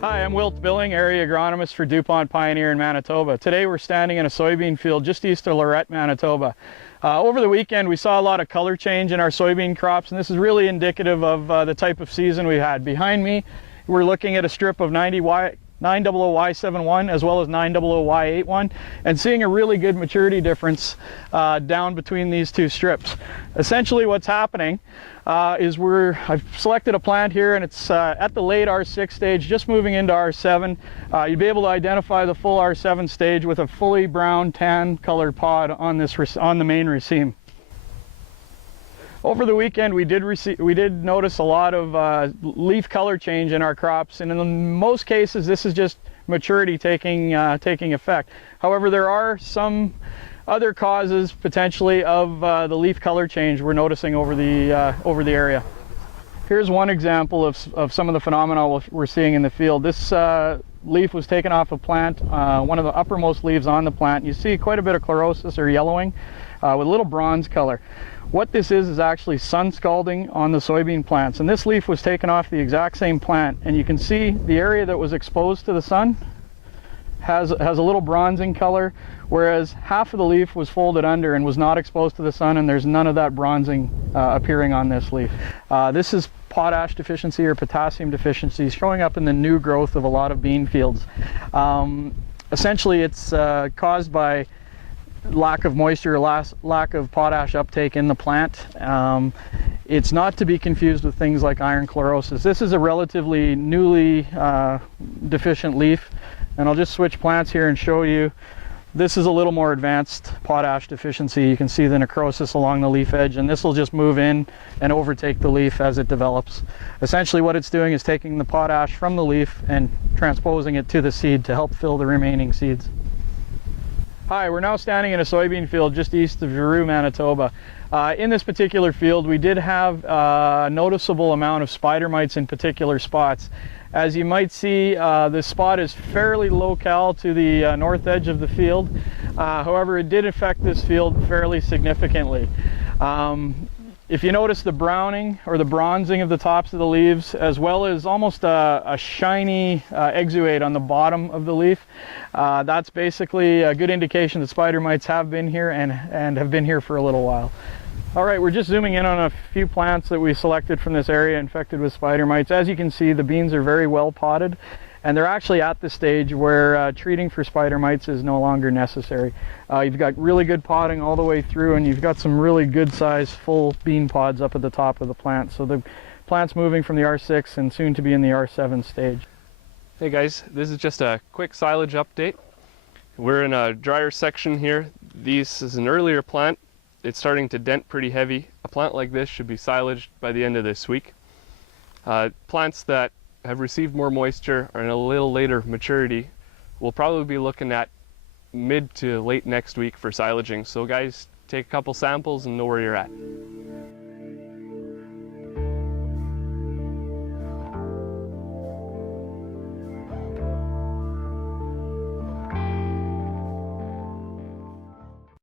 Hi, I'm Wilt Billing, area agronomist for DuPont Pioneer in Manitoba. Today we're standing in a soybean field just east of Lorette, Manitoba. Over the weekend we saw a lot of color change in our soybean crops, and this is really indicative of the type of season we had. Behind me we're looking at a strip of 900Y71 as well as 900Y81 and seeing a really good maturity difference down between these two strips. Essentially what's happening is I've selected a plant here, and it's at the late R6 stage, just moving into R7. You'd be able to identify the full R7 stage with a fully brown tan colored pod on the main raceme. Over the weekend we did notice a lot of leaf color change in our crops, and in most cases this is just maturity taking effect. However, there are some other causes potentially of the leaf color change we're noticing over the area. Here's one example of some of the phenomena we're seeing in the field. This leaf was taken off a plant, one of the uppermost leaves on the plant. You see quite a bit of chlorosis or yellowing with a little bronze color. What this is actually sun scalding on the soybean plants, and this leaf was taken off the exact same plant, and you can see the area that was exposed to the sun has a little bronzing color, whereas half of the leaf was folded under and was not exposed to the sun, and there's none of that bronzing appearing on this leaf. This is potash deficiency or potassium deficiency showing up in the new growth of a lot of bean fields. Essentially it's caused by lack of moisture or lack of potash uptake in the plant. It's not to be confused with things like iron chlorosis. This is a relatively newly deficient leaf, and I'll just switch plants here and show you. This is a little more advanced potash deficiency. You can see the necrosis along the leaf edge, and this will just move in and overtake the leaf as it develops. Essentially what it's doing is taking the potash from the leaf and transposing it to the seed to help fill the remaining seeds. Hi, we're now standing in a soybean field just east of Giroux, Manitoba. In this particular field we did have a noticeable amount of spider mites in particular spots. As you might see, this spot is fairly locale to the north edge of the field. However, it did affect this field fairly significantly. If you notice the browning or the bronzing of the tops of the leaves, as well as almost a shiny exudate on the bottom of the leaf, that's basically a good indication that spider mites have been here and have been here for a little while. All right, we're just zooming in on a few plants that we selected from this area infected with spider mites. As you can see, the beans are very well potted, and they're actually at the stage where treating for spider mites is no longer necessary. You've got really good potting all the way through, and you've got some really good sized full bean pods up at the top of the plant. So the plant's moving from the R6 and soon to be in the R7 stage. Hey guys, this is just a quick silage update. We're in a drier section here. This is an earlier plant. It's starting to dent pretty heavy. A plant like this should be silaged by the end of this week. Plants that have received more moisture are in a little later maturity. We'll probably be looking at mid to late next week for silaging. So guys, take a couple samples and know where you're at.